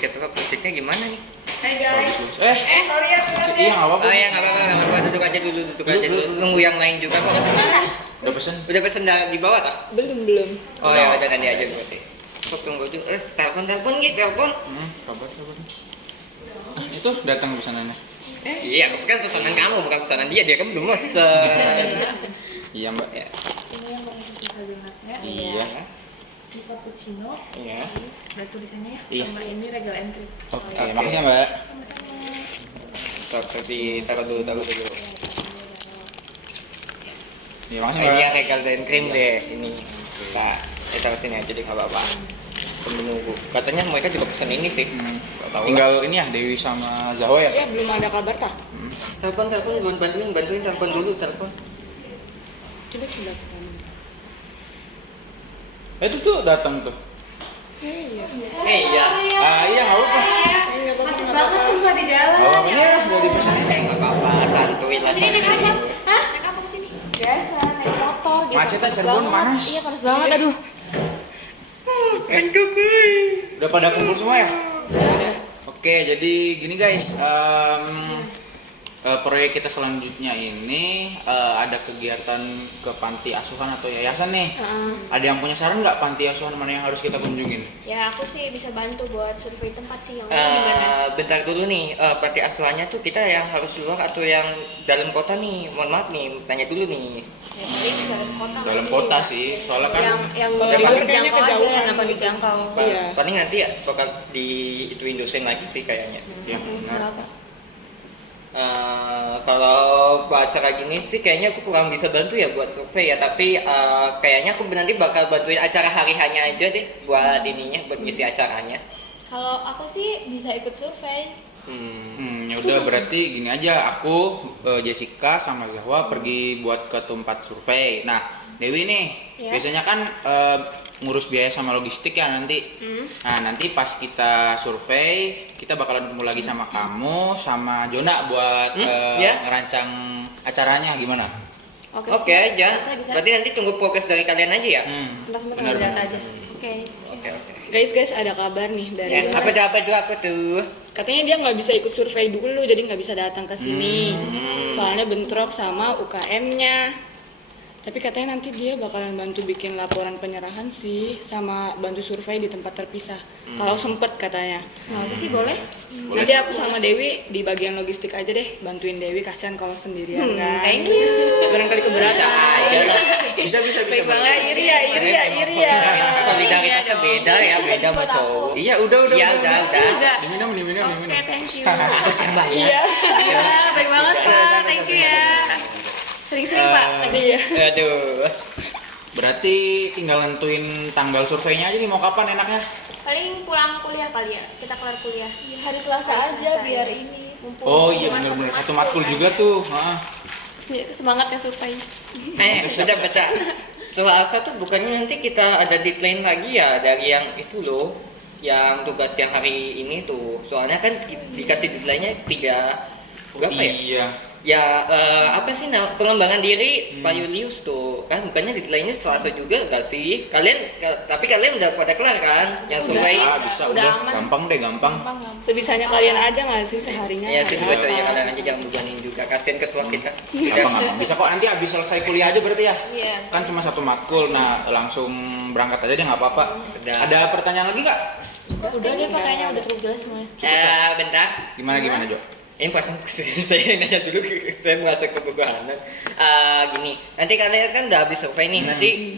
ketua projectnya gimana nih? Hai guys. Sorry ya. Iya nggak apa-apa. Oh ya nggak apa-apa, duduk aja dulu. Tunggu yang lain juga kok. Udah pesen? Udah pesen di bawah tak? Belum. Oh ya udah nanti aja berarti. Kok tunggu dulu. Telepon gitu telepon. Kabar. Itu datang pesanannya. Iya, kan pesanan kamu bukan pesanan dia kan belum pesen. Iya mbak. Ya. Ini yang komposisi hazelnutnya. Iya. Ini cappuccino. Iya. Ada tulisannya ya. Iya. Sama ini regal entry. Oke, makasih ya mbak. Tapi taruh dulu. Iya makasih Iya mbak. regal dan krim deh ini. Kita taruh sini aja di bawah. Menunggu. Katanya mereka juga pesen ini sih. Gak tahu. Tinggal ini ya Dewi sama Zahwa ya. Ya belum ada kabar tah. Telepon bantuin telepon dulu. Coba. Itu tuh datang tuh. Iya. Iya. Iya nggak apa-apa. Macet banget sumpah di jalan. Nggak apa-apa nih udah dipesan ini. Nggak apa-apa, santuy lah. Sini naik apa? Hah? Naik apa kesini? Biasa, naik motor gitu. Macetnya Panas Cirebon banget. panas. Iya panas banget, aduh. Udah pada kumpul semua ya? Oke, jadi gini guys, proyek kita selanjutnya ini ada kegiatan ke panti asuhan atau yayasan nih. Ada yang punya saran nggak panti asuhan mana yang harus kita kunjungin? Ya aku sih bisa bantu buat survei tempat sih yang gimana? Bentar dulu nih, panti asuhannya tuh kita yang harus luar atau yang dalam kota nih? Mohon maaf nih, tanya dulu nih. Ya paling dalam kota. Dalam kota sih, soalnya kan yang Kalau di luar kayaknya kejauhan. yang gampang dijangkau. Iya. Paling nanti ya bakal di itu Indosen lagi sih kayaknya. ya benar. Kalau buat acara gini sih kayaknya aku kurang bisa bantu ya buat survei ya, tapi kayaknya aku nanti bakal bantuin acara hari hanya aja deh buat ininya, buat ngisi acaranya. Kalau aku sih bisa ikut survei. Ya udah berarti gini aja, aku Jessica sama Zahwa pergi buat ke tempat survei. Nah Dewi nih Ya. biasanya kan ngurus biaya sama logistik ya nanti. Nah nanti pas kita survei kita bakalan ketemu lagi sama kamu sama Jona buat Ya. ngerancang acaranya gimana? Oke Oke aja. Bisa. Berarti nanti tunggu progres dari kalian aja ya. Entah sebentar Benar, lihat benar. aja. Oke. Oke. Guys, ada kabar nih dari Ya, apa tuh? katanya dia nggak bisa ikut survei dulu, jadi nggak bisa datang ke sini. Soalnya bentrok sama UKM-nya. Tapi katanya nanti dia bakalan bantu bikin laporan penyerahan sih, sama bantu survei di tempat terpisah. Kalau sempet katanya. Nah, aku sih boleh. Nanti aku sama Dewi di bagian logistik aja deh, bantuin Dewi, kasihan kalau sendirian kan. Thank you. Barangkali keberatan. Bisa Baik banget, iri ya. Solidaritasnya beda sama cowok. Iya udah. Iya udah. Juga. Diminum. Oke, thank you. Aku coba ya. Iya, baik banget Pak. Thank you ya. Sering-sering Pak. Iya. Aduh. Berarti tinggal nentuin tanggal surveinya aja nih mau kapan enaknya? Paling pulang kuliah kali ya. Kita kelar kuliah. Hari Selasa aja biar ini mumpung. Oh iya benar-benar satu matkul juga tuh. Ya, semangat ya survei. Sudah baca. Selasa tuh bukannya nanti kita ada deadline lagi ya dari yang itu loh, yang tugas yang hari ini tuh. Soalnya kan dikasih deadline-nya 3 berapa ya? Iya. Ya apa sih pengembangan diri Pak Julius tuh kan bukannya deadline-nya Selasa juga gak sih? Tapi kalian udah pada kelar kan? Yang survei? Bisa Udah udah. aman. Gampang deh, gampang. Sebisanya kalian aja nggak sih seharinya? Ya sih Apa? sebetulnya kalian aja jangan bebanin juga. Kasian ketua kita. Gampang. Bisa kok nanti habis selesai kuliah aja berarti ya? Iya. Kan cuma satu matkul, nah langsung berangkat aja deh nggak apa-apa. Udah. Ada pertanyaan lagi nggak? Udah deh Pak, kayaknya udah cukup jelas semuanya. Bentar. Gimana Jo? Ini pasang saya nanya dulu, saya merasa kebebanan. Gini, nanti kalian kan udah habis survei nih, nanti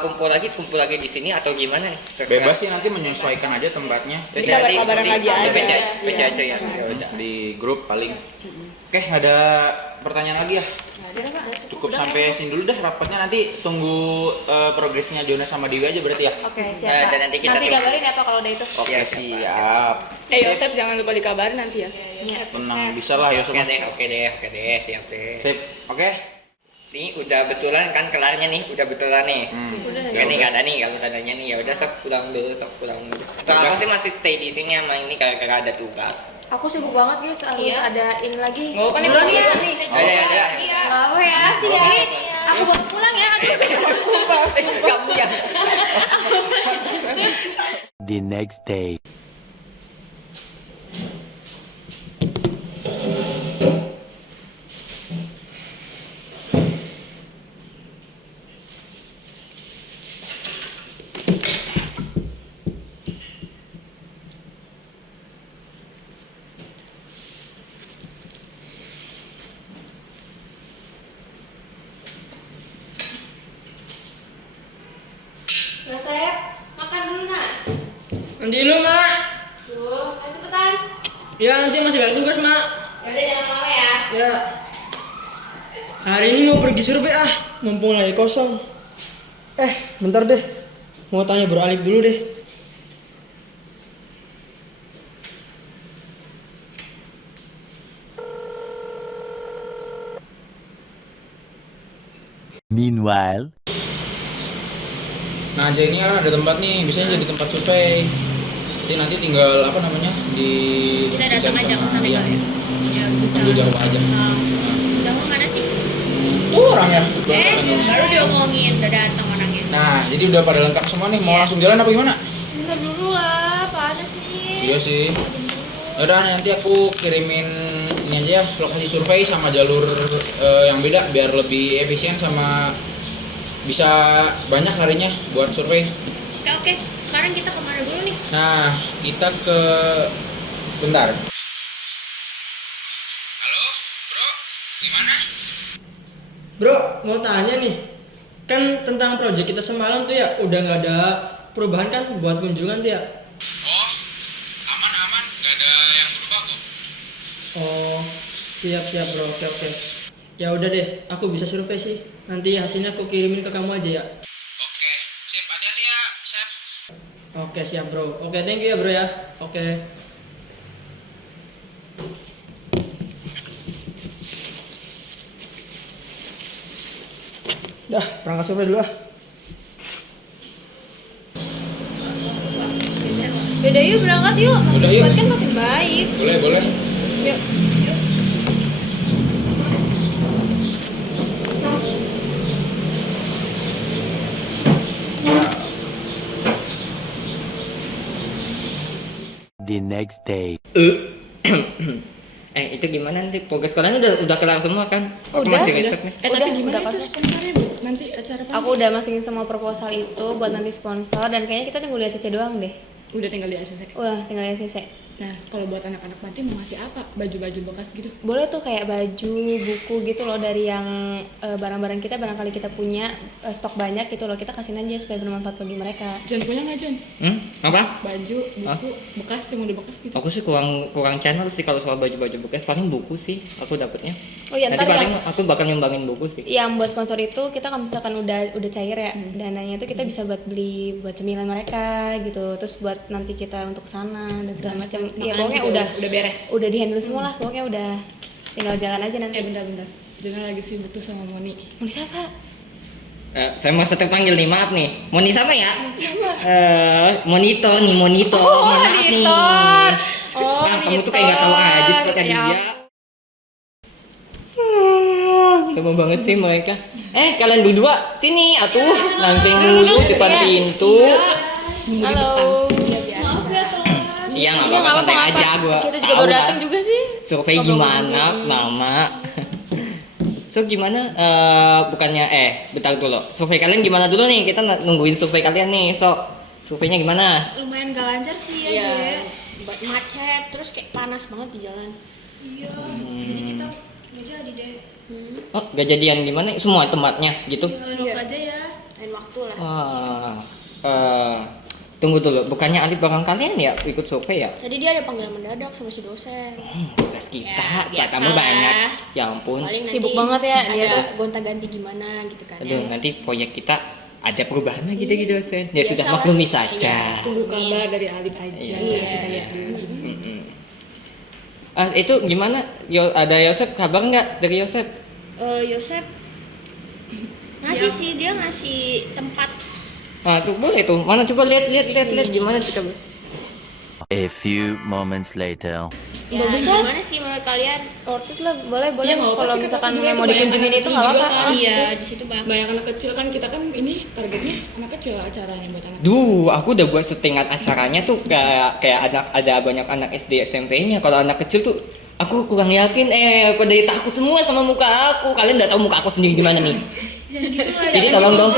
kumpul lagi di sini atau gimana nih? Terserah. Bebas sih, nanti menyesuaikan aja tempatnya. Jadi kabar-kabaran lagi aja. Baca aja ya. Ya udah. Di grup paling. Oke, nggak ada pertanyaan lagi ya? Udah Pak. Cukup sampai sini dulu dah rapatnya, nanti tunggu progresnya Jona sama Dewi aja berarti ya? Oke, siap Pak. Dan nanti kita kabarin ya Pak kalau udah itu. Oke, Ya, siap. Yosep jangan lupa dikabarin nanti ya. Iya. Tenang, bisa lah ya Oke semua. deh, siap deh. Sip, oke. Nih udah betulan kan kelarnya nih, udah betulan nih. Udah Ya nih nggak ada nih kalau tandanya nih ya udah sok pulang dulu. Kalau aku sih masih stay di sini sama ini karena ada tugas. Aku sibuk banget guys, harus ada ini lagi. Nggak apa nih, Duluan ya. Ada. Nggak apa ya, sih ya. Aku baru pulang ya. Kamu yang The next day. Nanti dulu, Mak. Ayo cepetan. Ya, nanti masih banyak tugas, Mak. Yaudah jangan lama ya. Ya. Hari ini mau pergi survei mumpung lagi kosong. Bentar deh. Mau tanya Bro Alif dulu deh. Meanwhile, Nah, aja ini kan ada tempat nih, biasanya jadi tempat survei. Jadi nanti tinggal apa namanya di Kita datang dicari aja ke sama- sana iya, kali ya. Ya bisa. sambil jauh aja. Jauh mana sih? Tuh orangnya. Gua angkat dulu. Baru diomongin udah datang orangnya. Nah, jadi udah pada lengkap semua nih. Mau langsung jalan apa gimana? Bentar dulu lah, panas nih. Iya sih. Udah nanti aku kirimin ini aja ya, lokasi survei sama jalur yang beda biar lebih efisien sama bisa banyak harinya buat survei. Oke. Sekarang kita kemana dulu nih? Nah, kita ke bentar. Halo, Bro. Gimana? Bro, mau tanya nih. Kan tentang proyek kita semalam tuh ya, udah nggak ada perubahan kan buat kunjungan tuh ya? Oh, aman-aman, gak ada yang berubah kok. Oh, siap Bro. Oke. Ya udah deh, aku bisa survei sih. Nanti hasilnya aku kirimin ke kamu aja ya. Oke, sip, hati-hati ya, Sep. Oke, siap Bro. Oke, thank you ya Bro ya. Oke. Dah, berangkat survei dulu ah. Yaudah yuk berangkat yuk. Makin Udah, yuk. cepat kan makin baik. Boleh. Yuk. the next day. Itu gimana nanti progres kalian udah kelar semua kan? Aku Udah, masih udah. riset nih. Tapi Udah, gimana udah itu pasti. sponsornya Bu? Nanti acara apa? Aku udah masukin semua proposal itu buat nanti sponsor dan kayaknya kita tunggu lihat CC doang deh. Udah tinggal di ACC. Wah, tinggal lihat CC. Nah, kalau buat anak-anak panti mau ngasih apa? Baju-baju bekas gitu. Boleh tuh kayak baju, buku gitu loh dari yang barang-barang kita barangkali kita punya stok banyak gitu loh. Kita kasihin aja supaya bermanfaat bagi mereka. Jan punya nggak Jan? Apa? Baju, buku, bekas yang udah bekas gitu. Aku sih kurang channel sih kalau soal baju-baju bekas, paling buku sih aku dapetnya. Oh iya, Nanti ntar paling yang aku bakal nyumbangin buku sih. yang buat sponsor itu kita kalau misalkan udah cair ya dananya itu kita bisa buat beli buat cemilan mereka gitu, terus buat nanti kita untuk kesana dan segala macam. Ya Makanan pokoknya juga udah beres. udah di handle semua lah, pokoknya udah tinggal jalan aja nanti. Bentar. Jana lagi sibuk tuh sama Moni. Mau siapa? Saya merasa terpanggil nih, maaf nih. Moni sama ya? Monito nih, Monito. Maaf nih. Kamu tuh kayak gak tahu aja sih kata dia. Lama banget sih mereka. Kalian berdua sini atuh, nangkring dulu depan pintu. Halo. Maaf ya telat. Iya, nggak apa-apa, santai aja gua. Kita juga tahu baru dah. datang juga sih. Survei gimana, Mama? So gimana? Bukannya bentar dulu. Survei kalian gimana dulu nih? Kita nungguin survei kalian nih. So, surveinya gimana? Lumayan gak lancar sih ya, Iya. macet, terus kayak panas banget di jalan. Iya. Jadi kita nggak jadi deh. Oh, gak jadian gimana? Semua tempatnya gitu? Lain waktu aja ya. Lain waktu lah. Tunggu dulu. Bukannya Alif bareng kalian ya ikut survei ya? Jadi dia ada panggilan mendadak sama si dosen. Tugas kita, Ya, kamu biasalah. banyak. Ya ampun. Paling nanti Sibuk banget ya dia ada tuh. gonta-ganti gimana gitu kan. Aduh, nanti proyek kita ada perubahan lagi dari dosen. Ya Biasa sudah lah. maklumi saja. Tunggu kabar dari Alif aja. Kita lihat dulu. Itu gimana? Ada Yosep, kabar nggak dari Yosep? Yosep ngasih sih, dia ngasih tempat. Tuh boleh tuh. Mana coba lihat gimana kita. A few moments later. Ya, Bagus lah. gimana sih menurut kalian? Worth it lah, boleh Ya, nggak apa kalau sih, misalkan kata juga mau itu dikunjungin banyak itu anak nggak kecil apa-apa. juga kan. Iya, di situ bang. Banyak anak kecil kan, kita kan ini targetnya anak kecil acaranya buat anak. Aku udah buat setengah acaranya tuh kayak ada banyak anak SD SMP-nya. Kalau anak kecil tuh aku kurang yakin. Aku dari takut semua sama muka aku. Kalian udah tahu muka aku sendiri gimana nih? Jadi tolong dong,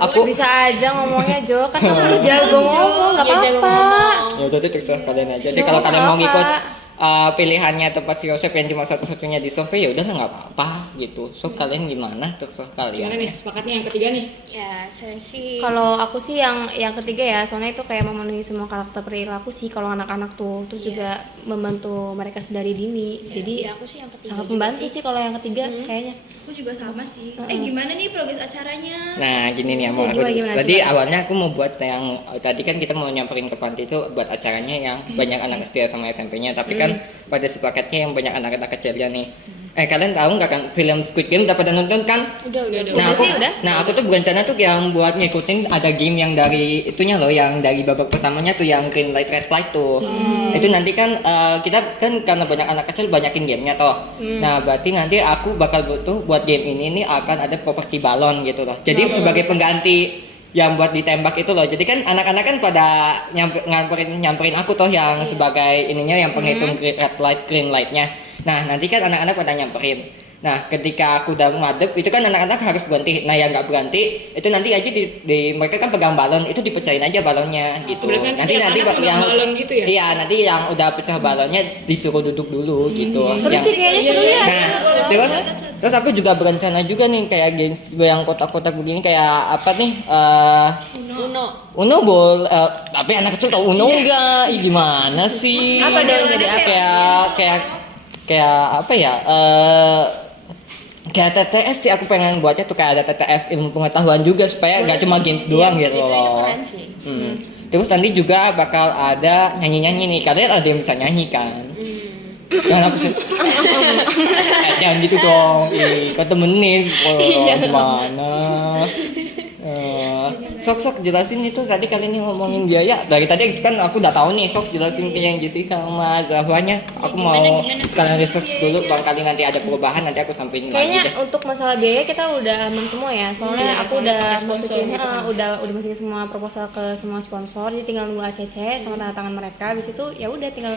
aku Bisa aja ngomongnya Jo, kan kamu harus jago ngomong, nggak Iya, jago apa-apa. ngomong. ya udah deh terserah kalian aja deh. Kalau kalian mau ngikut pilihannya tempat si Yosep yang cuma satu-satunya di survei, ya udah nggak apa-apa gitu. So kalian gimana, terserah kalian. Gimana nih sepakatnya yang ketiga nih? Ya saya sih Kalau aku sih yang ketiga ya, soalnya itu kayak memenuhi semua karakter perilaku sih kalau anak-anak tuh, terus juga membantu mereka sedari dini. Jadi ya, aku sih yang ketiga sangat juga membantu sih. sih kalau yang ketiga kayaknya. Aku juga sama sih. Gimana nih progres acaranya? Nah gini nih mau Ya, aku, gimana, tadi coba. awalnya aku mau buat yang tadi kan kita mau nyamperin ke panti itu buat acaranya yang banyak anak SD sama SMP-nya, tapi kan pada sepakatnya yang banyak anak-anak kecilnya nih. Kalian tahu nggak kan film Squid Game udah pada nonton kan? udah Nah aku, sih, udah. nah aku tuh berencana tuh yang buat ngikutin ada game yang dari itunya loh, yang dari babak pertamanya tuh yang green light red light tuh. Itu nanti kan kita kan karena banyak anak kecil banyakin gamenya toh. Nah berarti nanti aku bakal butuh buat game ini nih akan ada properti balon gitu loh. Jadi sebagai pengganti yang buat ditembak itu loh. Jadi kan anak-anak kan pada nyamperin aku toh yang sebagai ininya yang penghitung red light green lightnya. Nah nanti kan anak-anak pada nyamperin. Nah ketika aku udah ngadep itu kan anak-anak harus berhenti. Nah yang nggak berhenti itu nanti aja mereka kan pegang balon itu dipecahin aja balonnya gitu. Berarti Nanti tiap anak pegang balon gitu ya? Iya nanti yang udah pecah balonnya disuruh duduk dulu gitu. Seru Yang- sih kayaknya, seru ya. Nah, terus aku juga berencana juga nih kayak games yang kotak-kotak begini kayak apa nih? Uno tapi anak kecil tau Uno enggak? Ih, gimana sih? Apa dong jadi apa? Kayak apa ya? Kayak TTS sih aku pengen buatnya tuh kayak ada TTS ilmu pengetahuan juga supaya nggak cuma games doang gitu itu loh. keren sih. Terus nanti juga bakal ada nyanyi-nyanyi nih. Kalian ada yang bisa nyanyi kan? Jangan apa sih? Jangan gitu dong. Kau temenin gimana? Sok jelasin itu tadi kalian ini ngomongin biaya. Dari tadi kan aku udah tahu nih, sok jelasin ke yang Jessica sama Zahwanya. Aku mau sekalian research dulu, barangkali nanti ada perubahan nanti aku sampein lagi Kayaknya deh. untuk masalah biaya kita udah aman semua ya. Soalnya aku soalnya udah pakai sponsor masukin gitu kan. udah masukin semua proposal ke semua sponsor. Jadi tinggal nunggu ACC sama tanda tangan mereka. Habis itu ya udah tinggal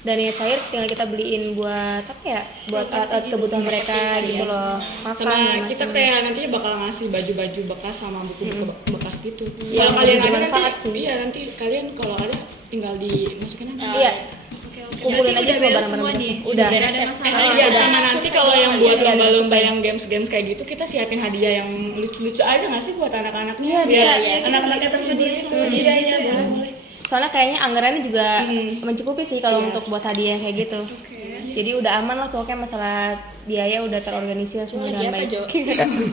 dananya cair, tinggal kita beliin buat apa ya? Buat alat kebutuhan mereka gitu loh. Makan Sama dan kita macam. kayak nantinya bakal ngasih baju-baju bekas sama buku-buku bekas gitu. Iya, Kalau kalian ada bermanfaat nanti, sih. iya nanti kalian kalau ada tinggal dimasukin aja. Iya, Berarti kumpulin aja udah semua beres semua barang-barang nih. bekas. Udah. Nggak ada masalah. Iya sama nanti kalau yang buat Iya, ada lomba-lomba survei. yang games-games kayak gitu kita siapin hadiah yang lucu-lucu aja nggak sih buat anak-anaknya? Iya, bisa. Biar anak-anaknya terhibur gitu. Iya iya boleh. Soalnya kayaknya anggarannya juga mencukupi sih kalau untuk buat hadiah kayak gitu. Jadi udah aman lah pokoknya masalah biaya udah terorganisir semua dengan baik.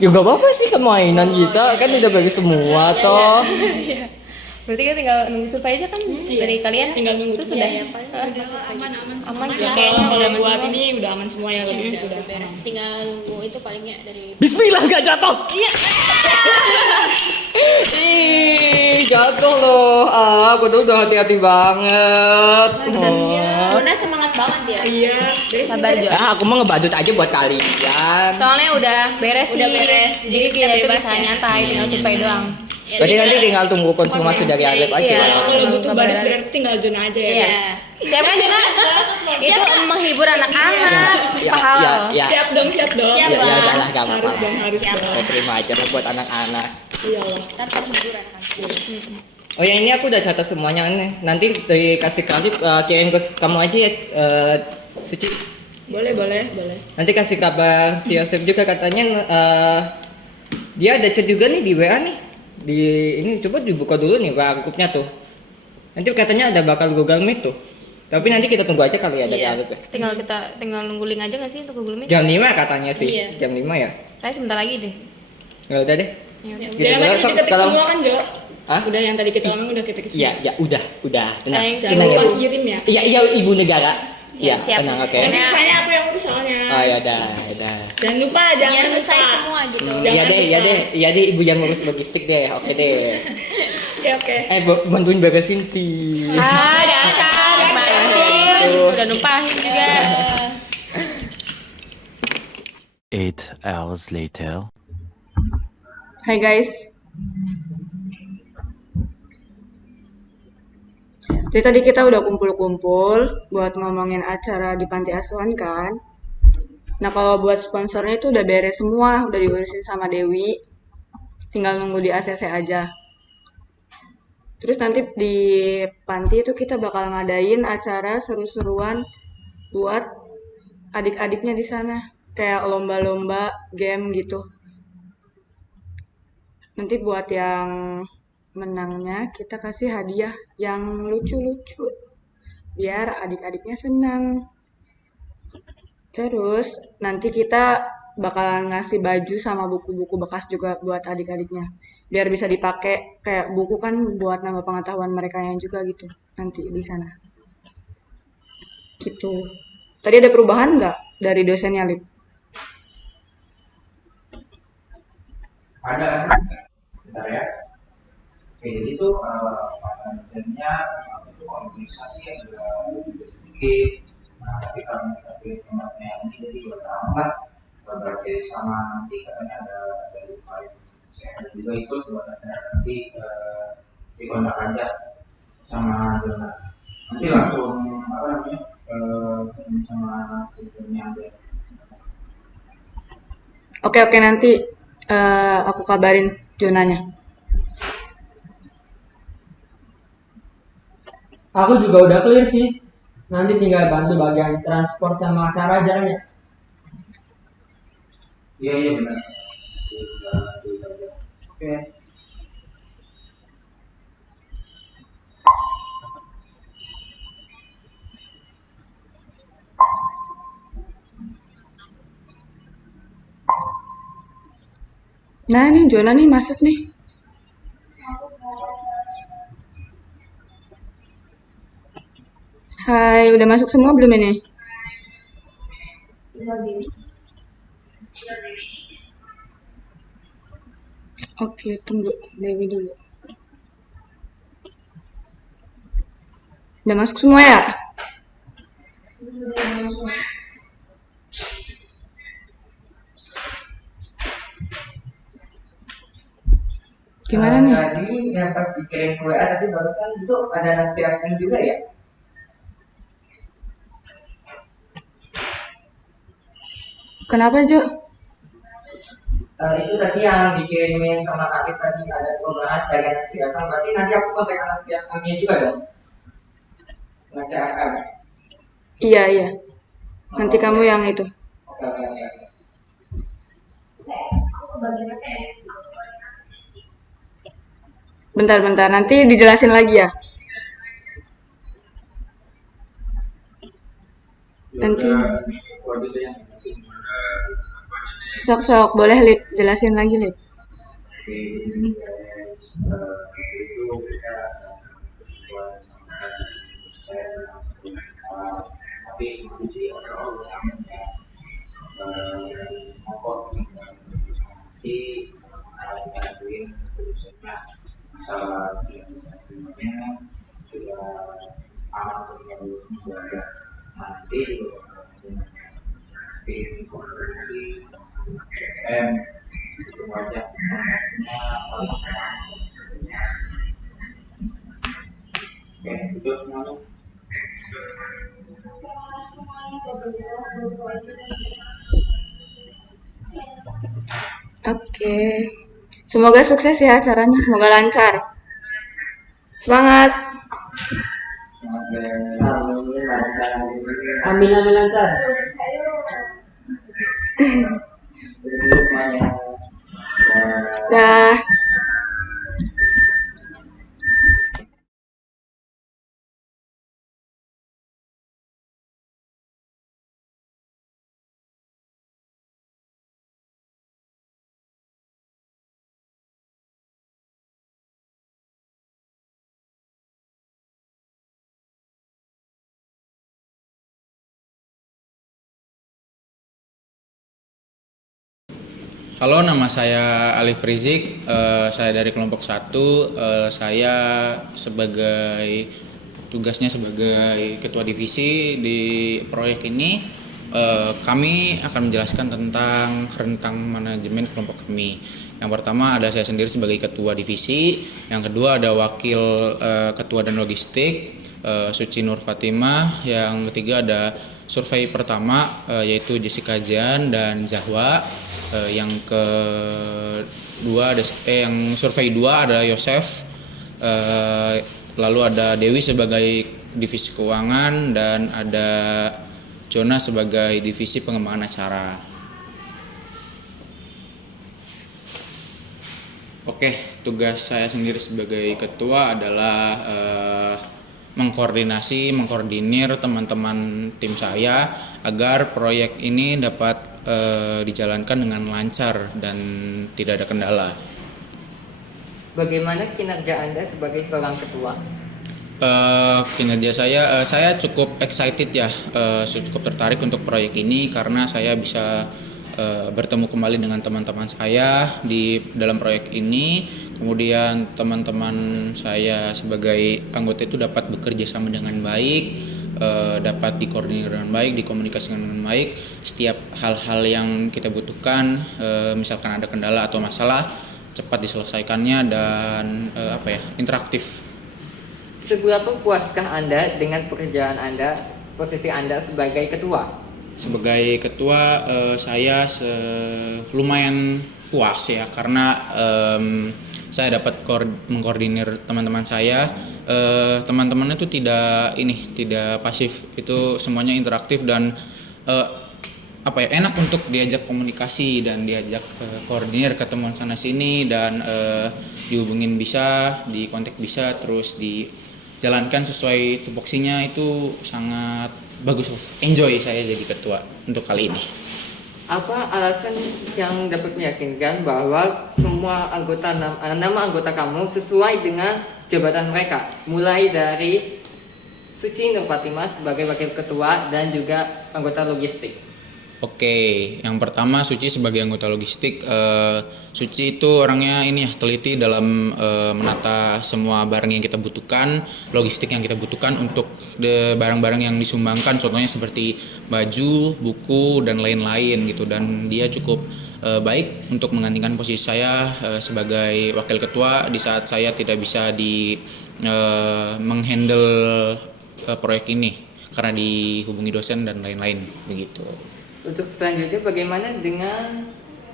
Ya nggak apa-apa sih kemainan kita kan udah bagus semua toh. Berarti kita tinggal nunggu survei aja kan dari kalian. Tinggal nunggu. Itu sudah aman sih kayaknya Kalau udah aman buat semua. ini udah aman semua ya logistik udah. Beres, tinggal nunggu itu palingnya dari Bismillah gak jatuh. Ih, jatuh loh. Padahal udah hati-hati banget. Juna semangat banget ya. Iya, dari Sabar Jo. Aku mau ngebadut aja buat kalian. Soalnya udah beres Udah sih. beres, Jadi jadi kita itu bebas bisa ya. nyantai tinggal survei doang. Berarti nanti tinggal tunggu konfirmasi dari Alep aja. Iya. kalau butuh Kabar badut dari- berarti tinggal Juna aja ya. Iya. guys. Siapa juga? Itu menghibur anak-anak. Pahala. Ya, Siap dong. ya, ya udahlah gak Harus apa-apa. dong, harus dong. Saya terima aja lah buat anak-anak. Iyalah. Ntar terhiburan kan. Oh ya ini aku udah catat semuanya nih. Nanti dikasih kali kirim ke kamu aja ya, Suci. Boleh. Nanti kasih kabar si Yosef juga katanya dia ada chat juga nih di WA nih. Di ini coba dibuka dulu nih WA grupnya tuh. Nanti katanya ada bakal Google Meet tuh. Tapi nanti kita tunggu aja kali ya dari Alep ya. Tinggal nunggu link aja nggak sih untuk Google Meet? Jam 5 katanya sih. Iya. Jam 5 ya. Kayak sebentar lagi deh. Ya udah deh. Gitu Jangan dulu. lagi So, diketik kalau- semua kan Jo. Hah? Udah yang tadi kita ngomong udah ketik semua. Iya, ya udah. Tenang. Thank Jangan Tenang ya. lupa Bu. kirim ya. Iya, Ibu Negara. Iya, siap. tenang oke. Nanti sisanya aku yang urus soalnya. Oh ya udah. Jangan lupa jangan Biar selesai lupa. semua gitu. Iya deh, Ibu yang ngurus logistik deh. Oke deh. Oke. Bantuin beresin sih. Dasar numpahin. Udah numpahin juga. 8 hours later. Hai guys. Jadi tadi kita udah kumpul-kumpul buat ngomongin acara di panti asuhan kan. Nah kalau buat sponsornya itu udah beres semua, udah diurusin sama Dewi. Tinggal nunggu di ACC aja. Terus nanti di panti itu kita bakal ngadain acara seru-seruan buat adik-adiknya di sana, kayak lomba-lomba game gitu. Nanti buat yang menangnya kita kasih hadiah yang lucu-lucu biar adik-adiknya senang. Terus nanti kita bakalan ngasih baju sama buku-buku bekas juga buat adik-adiknya biar bisa dipakai, kayak buku kan buat nambah pengetahuan mereka yang juga gitu nanti di sana gitu. Tadi ada perubahan nggak dari dosennya, Lip? Ada. Bentar ya. Oke, jadi itu pattern-nya itu organisasi yang juga sedikit. Nah, tapi kalau tempatnya ini jadi bertambah lah. Berarti sama nanti katanya ada dari saya juga ikut buat acara nanti di kontak aja sama Dona. Nanti langsung apa namanya ketemu sama sistemnya aja. Oke, nanti aku kabarin zonanya. Aku juga udah clear sih. Nanti tinggal bantu bagian transport sama acara aja kan ya. Iya benar. Oke. Nah, nih zona nih masuk nih. Hai, udah masuk semua belum ini? Oke, tunggu Dewi dulu. Udah masuk semua ya? Gimana nih? Tadi yang pas dikirim WA tadi barusan itu ada nasihatnya juga ya? Kenapa, Jo? Itu tadi yang dikirimin sama Kak tadi ada perubahan dari nasihatnya. Berarti nanti aku kontakkan nasihatnya juga dong? Nasihatkan. Iya. Nanti kamu yang itu. Oke. Bentar, nanti dijelasin lagi ya. Nanti. Sok, boleh Lip, jelasin lagi Lip. Masalah yang sebenarnya sudah aman untuk nanti informasi itu wajah oke itu semuanya. Oke. Semoga sukses ya acaranya, semoga lancar. Semangat. Amin lancar. Dah. Halo, nama saya Alif Rizik, saya dari kelompok 1, saya tugasnya sebagai ketua divisi di proyek ini. Kami akan menjelaskan tentang rentang manajemen kelompok kami. Yang pertama ada saya sendiri sebagai ketua divisi, yang kedua ada wakil ketua dan logistik Suci Nur Fatimah, yang ketiga ada survei pertama yaitu Jessica Jan dan Zahwa, yang kedua ada yang survei 2 ada Yosef, lalu ada Dewi sebagai divisi keuangan, dan ada Jona sebagai divisi pengembangan acara. Oke, tugas saya sendiri sebagai ketua adalah mengkoordinir teman-teman tim saya agar proyek ini dapat dijalankan dengan lancar dan tidak ada kendala. Bagaimana kinerja Anda sebagai seorang ketua? Kinerja saya cukup excited ya, cukup tertarik untuk proyek ini karena saya bisa bertemu kembali dengan teman-teman saya di dalam proyek ini. Kemudian teman-teman saya sebagai anggota itu dapat bekerja sama dengan baik, dapat dikoordinir dengan baik, dikomunikasikan dengan baik. Setiap hal-hal yang kita butuhkan, misalkan ada kendala atau masalah, cepat diselesaikannya dan interaktif. Seberapa puaskah Anda dengan pekerjaan Anda, posisi Anda sebagai ketua? Sebagai ketua saya lumayan puas ya karena saya dapat mengkoordinir teman-teman saya. Teman-teman itu tidak pasif, itu semuanya interaktif dan enak untuk diajak komunikasi dan diajak koordinir, ketemuan sana sini dan dihubungin bisa, dikontak bisa, terus dijalankan sesuai tupoksinya. Itu sangat bagus, enjoy saya jadi ketua untuk kali ini. Apa alasan yang dapat meyakinkan bahwa semua nama anggota kamu sesuai dengan jabatan mereka, mulai dari Suci Nur Fatimah sebagai wakil ketua dan juga anggota logistik? Oke, yang pertama Suci sebagai anggota logistik. Suci itu orangnya teliti dalam menata semua barang yang kita butuhkan, logistik yang kita butuhkan untuk barang-barang yang disumbangkan, contohnya seperti baju, buku dan lain-lain gitu. Dan dia cukup baik untuk menggantikan posisi saya sebagai wakil ketua di saat saya tidak bisa menghandle proyek ini karena dihubungi dosen dan lain-lain begitu. Untuk selanjutnya, bagaimana dengan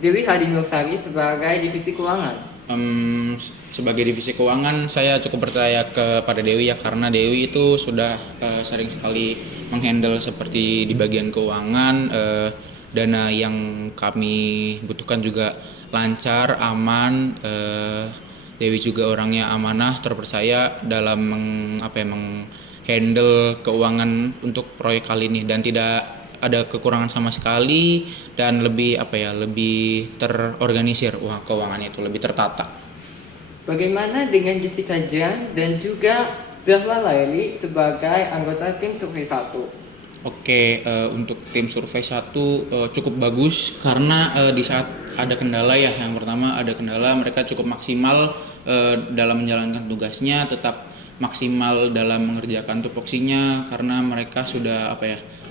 Dewi Hadi Nursari sebagai divisi keuangan? Sebagai divisi keuangan saya cukup percaya kepada Dewi ya, karena Dewi itu sudah sering sekali menghandle seperti di bagian keuangan, dana yang kami butuhkan juga lancar, aman. Dewi juga orangnya amanah, terpercaya dalam menghandle keuangan untuk proyek kali ini dan tidak ada kekurangan sama sekali dan lebih terorganisir keuangannya itu, lebih tertata. Bagaimana dengan Jessica Jan dan juga Zahra Laili sebagai anggota tim survei 1? Oke, untuk tim survei 1 cukup bagus karena di saat ada kendala ya, yang pertama ada kendala, mereka cukup maksimal dalam menjalankan tugasnya, tetap maksimal dalam mengerjakan tupoksinya karena mereka sudah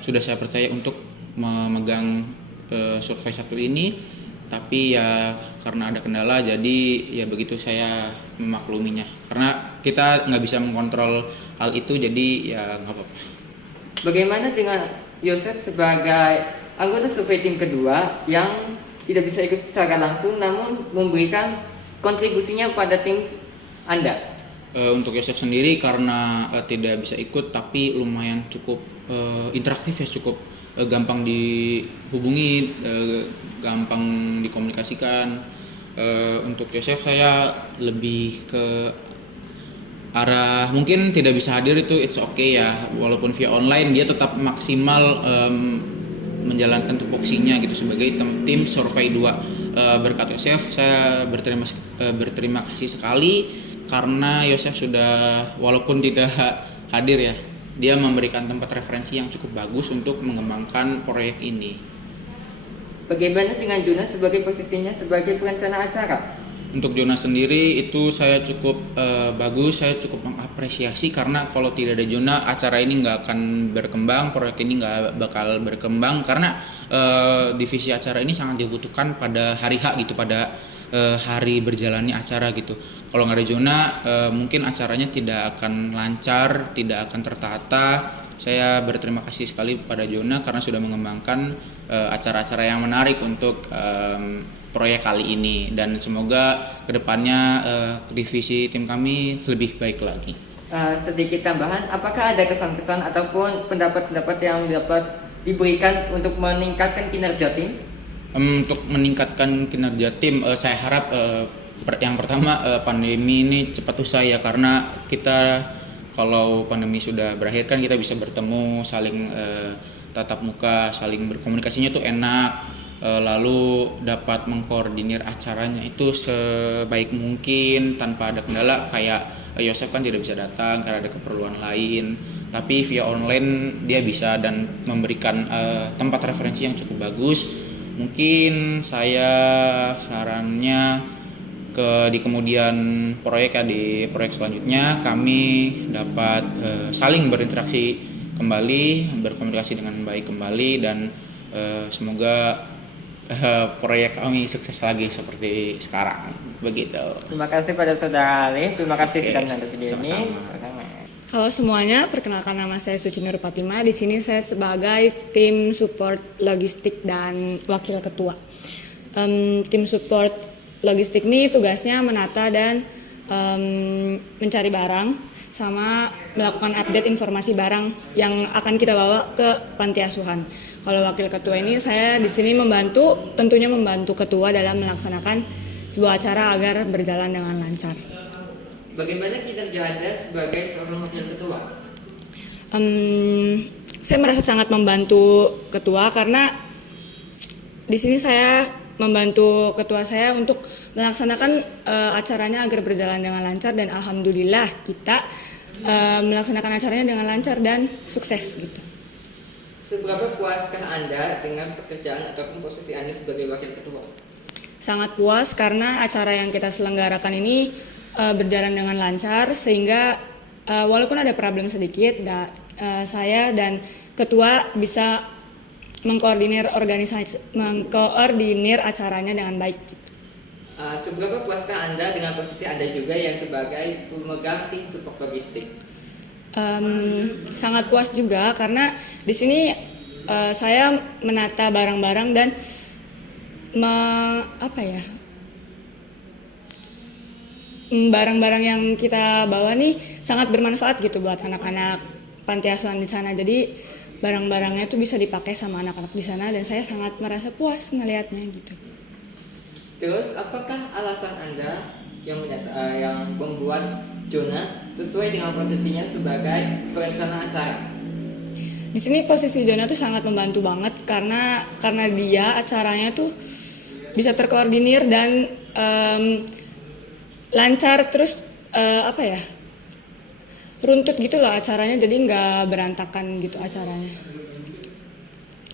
saya percaya untuk memegang survei 1 ini. Tapi ya karena ada kendala, jadi ya begitu saya memakluminya karena kita nggak bisa mengontrol hal itu, jadi ya nggak apa-apa. Bagaimana dengan Yosef sebagai anggota survei tim kedua yang tidak bisa ikut secara langsung namun memberikan kontribusinya pada tim Anda? Untuk Yosef sendiri karena tidak bisa ikut tapi lumayan cukup interaktif ya, cukup gampang dihubungi, gampang dikomunikasikan. Untuk Yosef saya lebih ke arah mungkin tidak bisa hadir, itu it's okay ya, walaupun via online dia tetap maksimal menjalankan tupoksinya gitu sebagai tim survei 2. Berkat Yosef saya berterima kasih sekali karena Yosef sudah walaupun tidak hadir ya, dia memberikan tempat referensi yang cukup bagus untuk mengembangkan proyek ini. Bagaimana dengan Jonas sebagai posisinya sebagai perencana acara? Untuk Jonas sendiri itu saya cukup bagus, saya cukup mengapresiasi karena kalau tidak ada Jonas acara ini nggak akan berkembang, proyek ini nggak bakal berkembang karena divisi acara ini sangat dibutuhkan pada hari H gitu, pada hari berjalannya acara gitu. Kalau nggak ada Jona mungkin acaranya tidak akan lancar, tidak akan tertata. Saya berterima kasih sekali pada Jona karena sudah mengembangkan acara-acara yang menarik untuk proyek kali ini, dan semoga kedepannya divisi tim kami lebih baik lagi. Sedikit tambahan, apakah ada kesan-kesan ataupun pendapat-pendapat yang dapat diberikan untuk meningkatkan kinerja tim? Untuk meningkatkan kinerja tim, saya harap yang pertama pandemi ini cepat usai ya, karena kita kalau pandemi sudah berakhir kan kita bisa bertemu, saling tatap muka, saling berkomunikasinya tuh enak. Lalu dapat mengkoordinir acaranya itu sebaik mungkin tanpa ada kendala. Kayak Yosef kan tidak bisa datang karena ada keperluan lain, tapi via online dia bisa dan memberikan tempat referensi yang cukup bagus. Mungkin saya sarannya di kemudian proyek ya, di proyek selanjutnya kami dapat saling berinteraksi kembali, berkomunikasi dengan baik kembali, dan semoga proyek kami sukses lagi seperti sekarang. Begitu. Terima kasih pada Saudara Ali, terima kasih sudah menonton video Sama-sama. ini. Halo semuanya, perkenalkan nama saya Suci Nur Fatima. Di sini saya sebagai tim support logistik dan wakil ketua. Tim support logistik ini tugasnya menata dan mencari barang sama melakukan update informasi barang yang akan kita bawa ke panti asuhan. Kalau wakil ketua ini saya di sini tentunya membantu ketua dalam melaksanakan sebuah acara agar berjalan dengan lancar. Bagaimana kinerja Anda sebagai seorang wakil ketua? Saya merasa sangat membantu ketua karena di sini saya membantu ketua saya untuk melaksanakan acaranya agar berjalan dengan lancar, dan alhamdulillah kita melaksanakan acaranya dengan lancar dan sukses gitu. Seberapa puaskah Anda dengan pekerjaan ataupun posisi Anda sebagai wakil ketua? Sangat puas karena acara yang kita selenggarakan ini berjalan dengan lancar, sehingga walaupun ada problem sedikit, saya dan ketua bisa mengkoordinir acaranya dengan baik. Seberapa puaskah Anda dengan posisi Anda juga yang sebagai pemegang tim support logistik? Sangat puas juga karena di sini saya menata barang-barang dan barang-barang yang kita bawa nih sangat bermanfaat gitu buat anak-anak panti asuhan di sana. Jadi barang-barangnya itu bisa dipakai sama anak-anak di sana, dan saya sangat merasa puas ngelihatnya gitu. Terus apakah alasan Anda yang membuat Jona sesuai dengan posisinya sebagai perencana acara? Di sini posisi Jona tuh sangat membantu banget karena dia acaranya tuh bisa terkoordinir dan lancar, terus runtut gitu loh acaranya, jadi nggak berantakan gitu acaranya.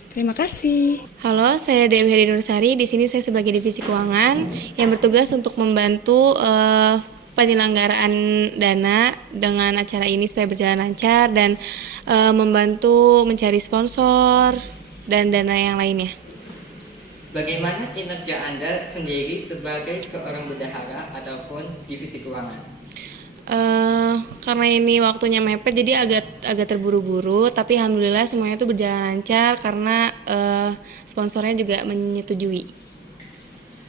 Terima kasih. Halo, saya Dewi Heri Nursari. Di sini saya sebagai divisi keuangan yang bertugas untuk membantu penyelenggaraan dana dengan acara ini supaya berjalan lancar, dan membantu mencari sponsor dan dana yang lainnya. Bagaimana kinerja Anda sendiri sebagai seorang bendahara ataupun divisi keuangan? Karena ini waktunya mepet, jadi agak terburu-buru, tapi alhamdulillah semuanya itu berjalan lancar karena sponsornya juga menyetujui.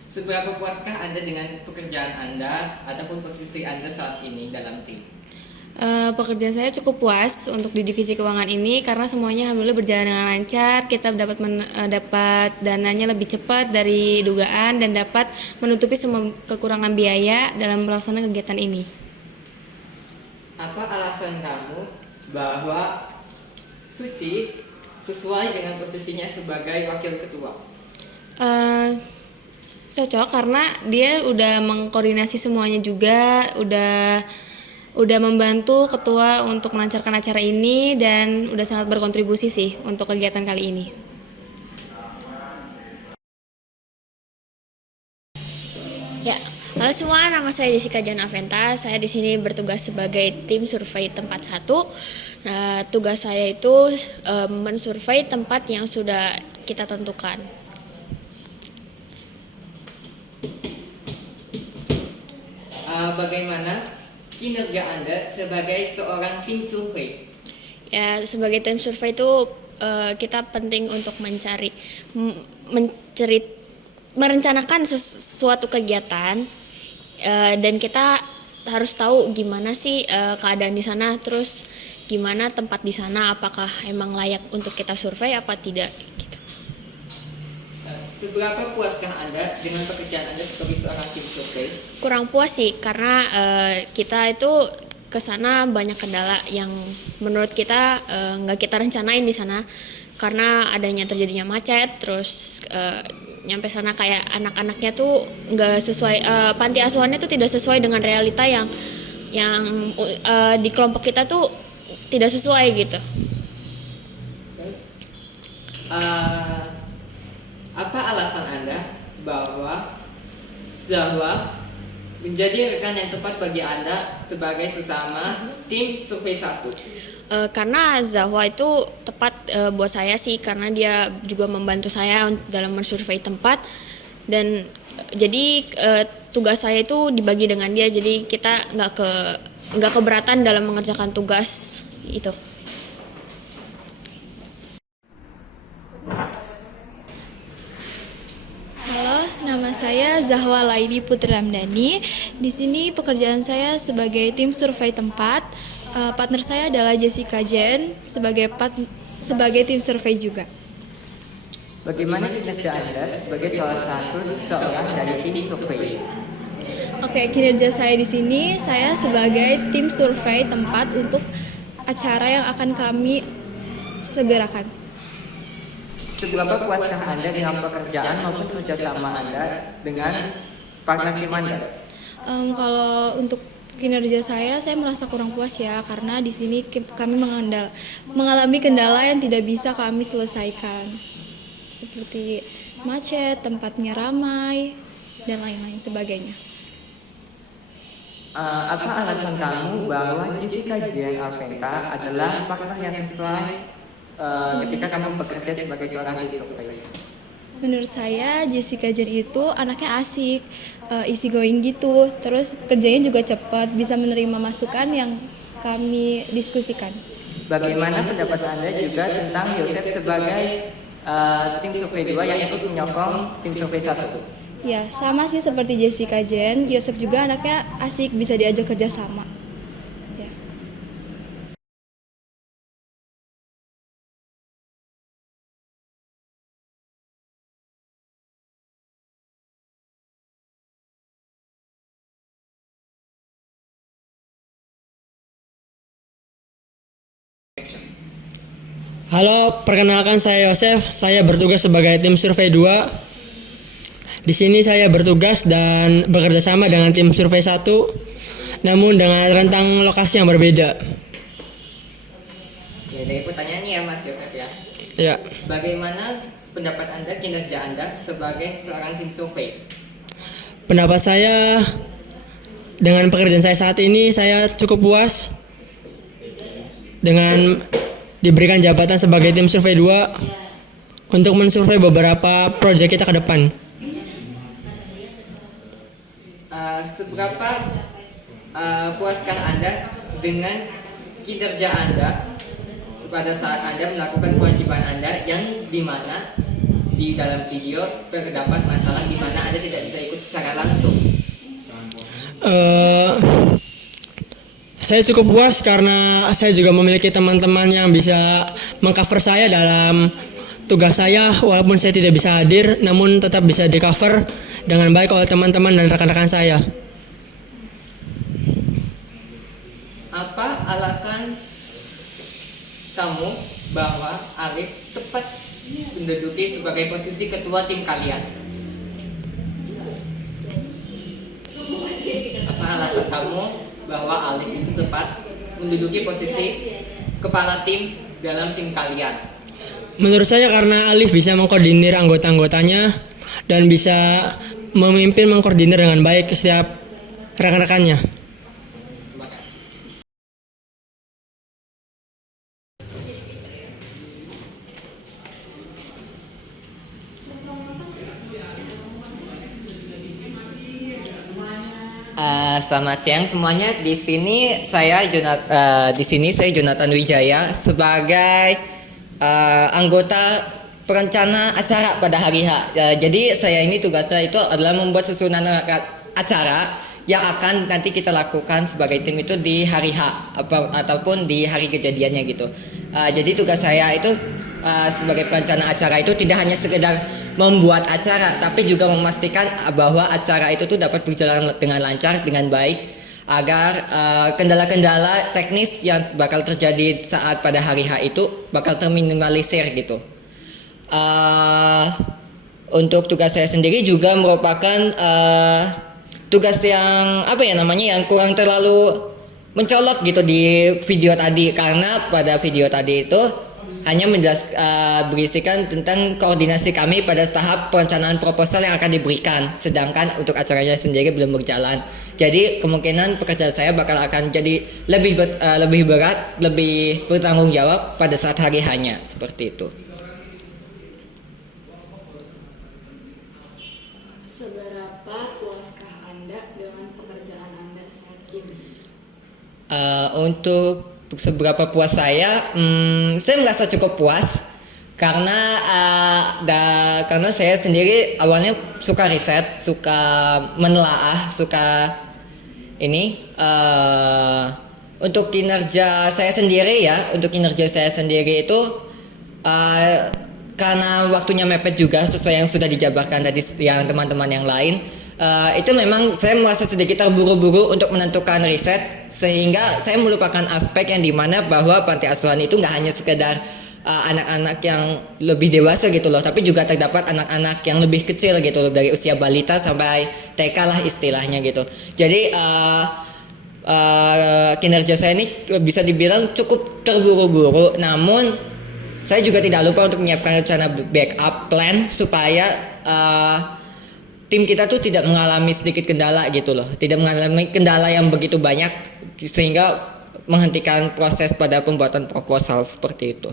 Seberapa puaskah Anda dengan pekerjaan Anda ataupun posisi Anda saat ini dalam tim? Pekerjaan saya cukup puas untuk di divisi keuangan ini karena semuanya alhamdulillah berjalan dengan lancar. Kita dapat dananya lebih cepat dari dugaan dan dapat menutupi semua kekurangan biaya dalam pelaksanaan kegiatan ini. Apa alasan kamu bahwa Suci sesuai dengan posisinya sebagai wakil ketua? Cocok karena dia udah mengkoordinasi semuanya juga, udah membantu ketua untuk melancarkan acara ini, dan udah sangat berkontribusi sih untuk kegiatan kali ini. Ya, halo semua, nama saya Jessica Jan Aventa. Saya di sini bertugas sebagai tim survei tempat 1. Nah, tugas saya itu mensurvei tempat yang sudah kita tentukan. Bagaimana kinerja Anda sebagai seorang tim survei? Ya, sebagai tim survei itu kita penting untuk merencanakan sesuatu kegiatan, dan kita harus tahu gimana sih keadaan di sana, terus gimana tempat di sana, apakah emang layak untuk kita survei apa tidak gitu. Seberapa puaskah Anda dengan pekerjaan Anda sebagai seorang tim survei? Kurang puas sih karena kita itu ke sana banyak kendala yang menurut kita nggak kita rencanain di sana, karena adanya terjadinya macet, terus nyampe sana kayak anak-anaknya tuh nggak sesuai, panti asuhannya tuh tidak sesuai dengan realita yang di kelompok kita tuh tidak sesuai gitu. Apa alasan Anda bahwa Zahwa menjadi rekan yang tepat bagi Anda sebagai sesama tim survei 1? Karena Zahwa itu tepat buat saya sih, karena dia juga membantu saya dalam mensurvei tempat, dan jadi tugas saya itu dibagi dengan dia, jadi kita nggak keberatan dalam mengerjakan tugas itu. Halo, nama saya Zahwa Laidi Putri Ramdhani. Di sini pekerjaan saya sebagai tim survei tempat. Partner saya adalah Jessica Jen sebagai tim survei juga. Bagaimana kinerja Anda sebagai salah satu seorang dari tim survei? Oke, kinerja saya di sini, saya sebagai tim survei tempat untuk acara yang akan kami segerakan. Seberapa puaskah Anda dengan pekerjaan maupun kerjasama Anda dengan partner tim Anda? Kalau untuk kinerja saya merasa kurang puas ya, karena di sini kami mengalami kendala yang tidak bisa kami selesaikan, seperti macet, tempatnya ramai, dan lain-lain sebagainya. Apa alasan kamu bahwa Jessica Jen Alventa adalah partner yang sesuai ketika kamu bekerja sebagai seorang tim survei? Menurut saya Jessica Jen itu anaknya asik, easy going gitu, terus kerjanya juga cepat, bisa menerima masukan yang kami diskusikan. Bagaimana pendapat Anda juga tentang Yosef sebagai tim survei 2 yang ikut menyokong tim survei 1? Ya, sama sih seperti Jessica Jen, Yosef juga anaknya asik, bisa diajak kerja sama. Ya. Halo, perkenalkan saya Yosef. Saya bertugas sebagai tim survei 2. Di sini saya bertugas dan bekerja sama dengan tim survei 1, namun dengan rentang lokasi yang berbeda. Ya, dari pertanyaannya ya Mas Yosef ya. Ya, Bagaimana pendapat Anda, kinerja Anda sebagai seorang tim survei? pendapat saya dengan pekerjaan saya saat ini, saya cukup puas dengan diberikan jabatan sebagai tim survei 2 untuk mensurvei beberapa proyek kita ke depan. Seberapa puaskah Anda dengan kinerja Anda pada saat Anda melakukan kewajiban Anda yang dimana di dalam video terdapat masalah di mana Anda tidak bisa ikut secara langsung? Saya cukup puas karena saya juga memiliki teman-teman yang bisa mengcover saya dalam tugas saya, walaupun saya tidak bisa hadir, namun tetap bisa di-cover dengan baik oleh teman-teman dan rekan-rekan saya. Apa alasan kamu bahwa Alif tepat menduduki sebagai posisi ketua tim kalian? Apa alasan kamu bahwa Alif itu tepat menduduki posisi kepala tim dalam tim kalian? Menurut saya karena Alif bisa mengkoordinir anggota-anggotanya dan bisa memimpin mengkoordinir dengan baik setiap rekan-rekannya. Terima kasih. Selamat siang semuanya. Di sini saya Jonathan Wijaya sebagai anggota perencana acara pada hari H. Jadi saya ini tugas saya itu adalah membuat susunan acara yang akan nanti kita lakukan sebagai tim itu di hari H ataupun di hari kejadiannya gitu. Jadi tugas saya itu sebagai perencana acara itu tidak hanya sekedar membuat acara, tapi juga memastikan bahwa acara itu tuh dapat berjalan dengan lancar, dengan baik, agar kendala-kendala teknis yang bakal terjadi saat pada hari H itu bakal terminimalisir gitu. Untuk tugas saya sendiri juga merupakan tugas yang yang kurang terlalu mencolok gitu di video tadi, karena pada video tadi itu hanya berisikan tentang koordinasi kami pada tahap perencanaan proposal yang akan diberikan, sedangkan untuk acaranya sendiri belum berjalan. Jadi kemungkinan pekerjaan saya bakal akan jadi lebih berat, lebih bertanggung jawab pada saat hari hanya seperti itu. Seberapa puaskah Anda dengan pekerjaan Anda saat ini? Untuk seberapa puas saya merasa cukup puas karena karena saya sendiri awalnya suka riset, suka menelaah, suka untuk kinerja saya sendiri itu karena waktunya mepet juga sesuai yang sudah dijabarkan tadi yang teman-teman yang lain. Itu memang saya merasa sedikit terburu-buru untuk menentukan riset, sehingga saya melupakan aspek yang dimana bahwa panti asuhan itu nggak hanya sekedar anak-anak yang lebih dewasa gitu loh, tapi juga terdapat anak-anak yang lebih kecil gitu loh, dari usia balita sampai TK lah istilahnya gitu. Jadi kinerja saya ini bisa dibilang cukup terburu-buru, namun saya juga tidak lupa untuk menyiapkan rencana backup plan supaya tim kita tuh tidak mengalami sedikit kendala gitu loh, tidak mengalami kendala yang begitu banyak sehingga menghentikan proses pada pembuatan proposal seperti itu.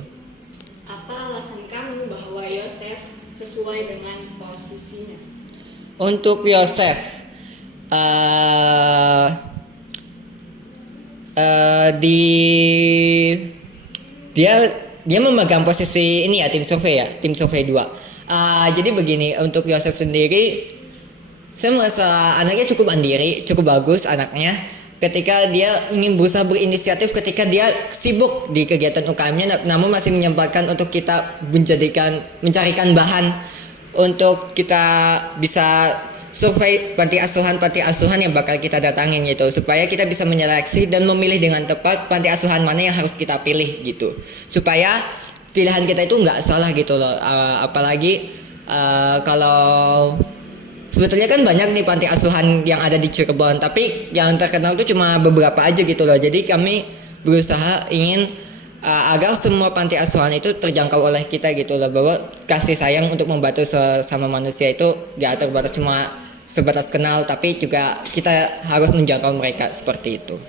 Apa alasan kamu bahwa Yosef sesuai dengan posisinya? Untuk Yosef, dia memegang posisi ini ya, tim survei 2. Jadi begini, untuk Yosef sendiri saya merasa anaknya cukup mandiri, cukup bagus anaknya ketika dia ingin berusaha berinisiatif ketika dia sibuk di kegiatan UKM-nya, namun masih menyempatkan untuk kita mencarikan bahan untuk kita bisa survei panti asuhan yang bakal kita datangin gitu, supaya kita bisa menyeleksi dan memilih dengan tepat panti asuhan mana yang harus kita pilih gitu, supaya pilihan kita itu nggak salah gitu loh. Apalagi kalau sebetulnya kan banyak nih panti asuhan yang ada di Cirebon, tapi yang terkenal itu cuma beberapa aja gitu loh. Jadi kami berusaha ingin agar semua panti asuhan itu terjangkau oleh kita gitu loh, bahwa kasih sayang untuk membantu sesama manusia itu gak terbatas cuma sebatas kenal, tapi juga kita harus menjangkau mereka seperti itu.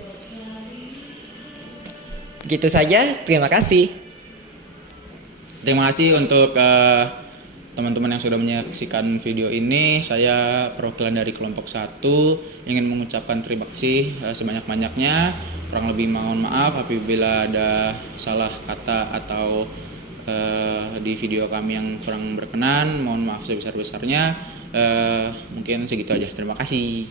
Gitu saja, terima kasih. Terima kasih untuk teman-teman yang sudah menyaksikan video ini. Saya perwakilan dari kelompok 1 ingin mengucapkan terima kasih sebanyak-banyaknya. Kurang lebih mohon maaf apabila ada salah kata atau di video kami yang kurang berkenan. Mohon maaf sebesar-besarnya. Mungkin segitu aja. Terima kasih.